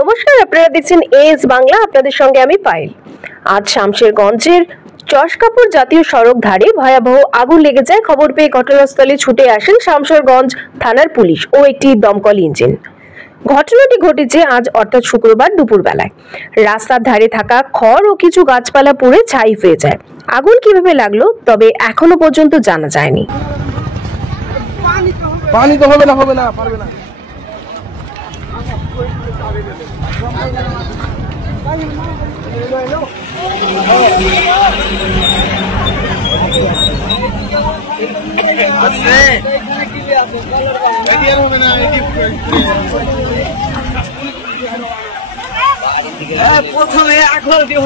নমস্কার, আপনারা দেখছেন এস বাংলা। আপনাদের সঙ্গে আমি পায়েল। আজ শামশেরগঞ্জের চশকাপুর জাতীয় সড়ক ধারে ভয়াবহ আগুন লেগে যায়। খবর পেয়ে ঘটনাস্থলে ছুটে আসেন শামশেরগঞ্জ থানার পুলিশ ও একটি দমকল ইঞ্জিন। ঘটনাটি ঘটেছে আজ অর্থাৎ শুক্রবার দুপুরবেলায়। রাস্তার ধারে থাকা খড় ও কিছু গাছপালা পুড়ে ছাই হয়ে যায়। আগুন কিভাবে লাগলো তবে এখনো পর্যন্ত জানা যায়নি। পানি তো হবে না পারবে না। প্রথমে আগুন দিয়ে